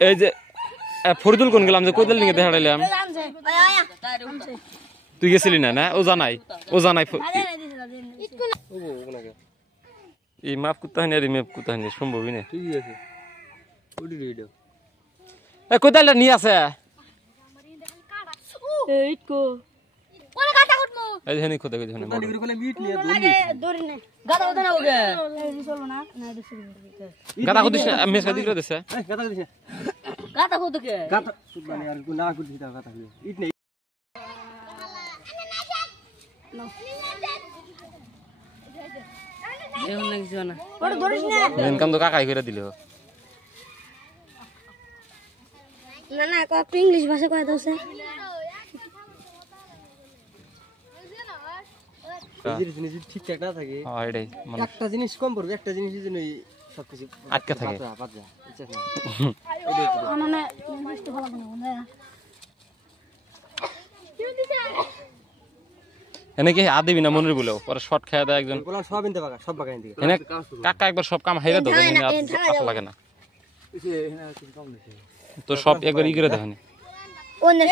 এই যে ফরিদুল কোন গেলাম যে কইদল নিয়ে দেখাইলাম তুই গেছিলি না না ও জানাই এই মাপ কুত্তা হয়নি আর এই মেপ কুত্তা হয়নি সম্ভবই না ঠিক আছে এ কোদালটা নিয়ে আছে এই হেনি কোদা কই হেনি গাদা কো দিছ মেস গাদি করে দিছে গাদা কো দকে গাদা মানে আর না কো দিতা গাদা ইট নেই এমন লাগছে না ওটা ধরিস না মেন কাম তো কাকাই কইরা দিলো না না কত ইংলিশ ভাষা কয় দাও স্যার এই জিনিস ঠিকঠাক না থাকে হ্যাঁ এটাই মানে একটা জিনিস কম পড়বে একটা জিনিসের জন্য সবকিছু আটকে থাকে বাজা ইচ্ছা না মানে মিষ্টি ভালো না এনে কি আদি বিনা মনের বলো পরে শর্ট খায় দেয় একজন বলা সব ইনতে বাগা সব বাগাই দিকে এনে কাকা একবার সব কাম হাইরা দাও এনে আশা লাগে না তো সব একবার ই করে দেখেন ওনে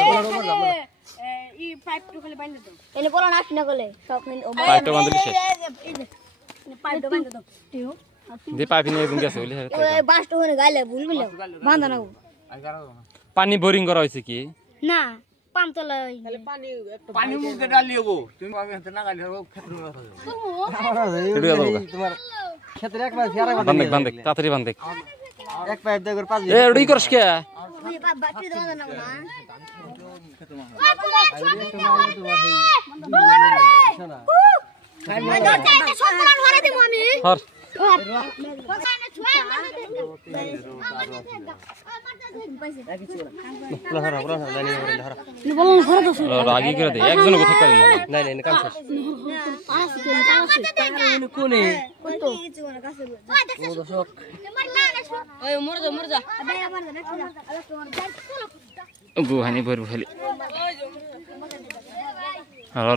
ই পাইপ টু খালি বাইন্ধে দাও এনে বলা না কিনা গলে সব পাইপটা বাঁধলি শেষ পাইপটা বাঁধে দাও টিও দে পাইপ নিয়ে গুন গেছে বলি ওই বাসটা ওনে গাইলে ভুলবি না বাঁধা না পানি বোরিং করা হইছে কি না পামতলা তাহলে পানি মুখে ডালি হবো তুমি আমি না গালি হবো ক্ষেত্রে তোমার ক্ষেত্রে একবার ফেরা বাঁধে তাড়াতাড়ি বাঁধে এক পাইপ দে করে পাঁচ এ রেডি করছ কে ওই বাটি দাও না না রাগি করে দে একজন কোথায় পারি না নাই নাই কাম শেষ কোনে কত ও দশক ওই মর যা বুহানি ভর খালি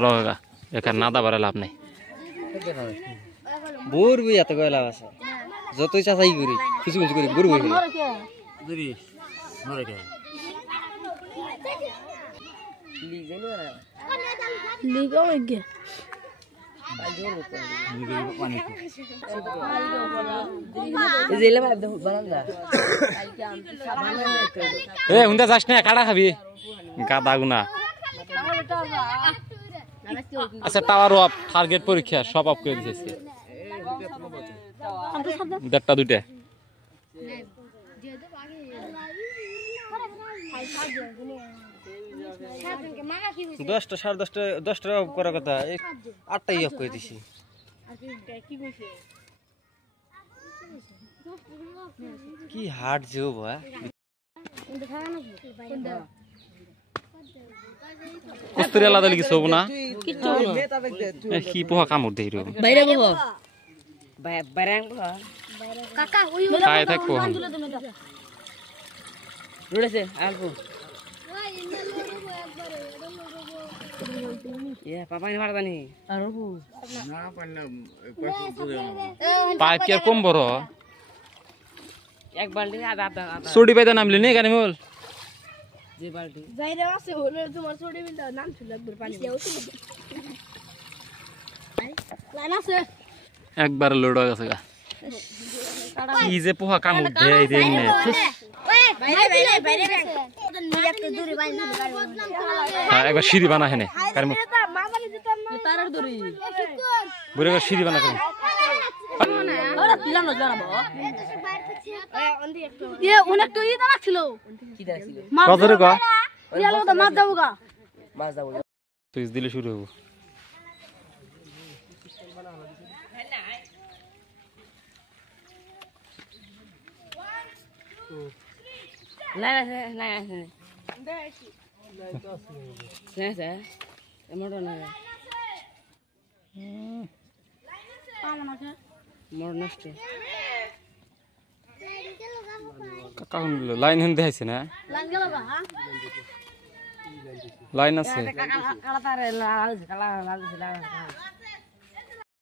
রগা একার নাদা বারে লাভ নাই বোর বই এত গয়লা আছে যতই চাচাই করি কিছু কিছু করি বোর বই দিবি মরে গে লিগো গে এ হুন্দা যাস না কাড়া খাবি গাদা গুনা আচ্ছা টাওয়ার অফ টার্গেট পরীক্ষা সব অফ করে দিয়েছে দেড়টা দুইটা দশটা সাড়ে দশটা অফ করার কথা আটটাই অফ করে দিছি কি হার্ড যে কস্তুরি আলাদা লিখি সব না কি পোহা কামড় দেই রে বাইরে বহ বাইরাং বহ কাকা ওই খায় থাক পোহা রুড়েছে আলপু ये पापा ने मारता नहीं अरबू ना पन्ना पाइप के कम बरो एक बाल्टी आधा आधा सोडी पे नाम लेने गाने मोल जे बाल्टी जाइरे वासे होले तुम्हार सोडी बिल नाम ছিল একবার পানি লাইনা সে একবার লোড হয়ে গেছে কি যে পোহা কাম দেই দেই না একবার সিঁড়ি বানা হেনে সিঁড়ি বানা দিলে শুরু হবো লাইন হিন্দে আছে না লাইন আছে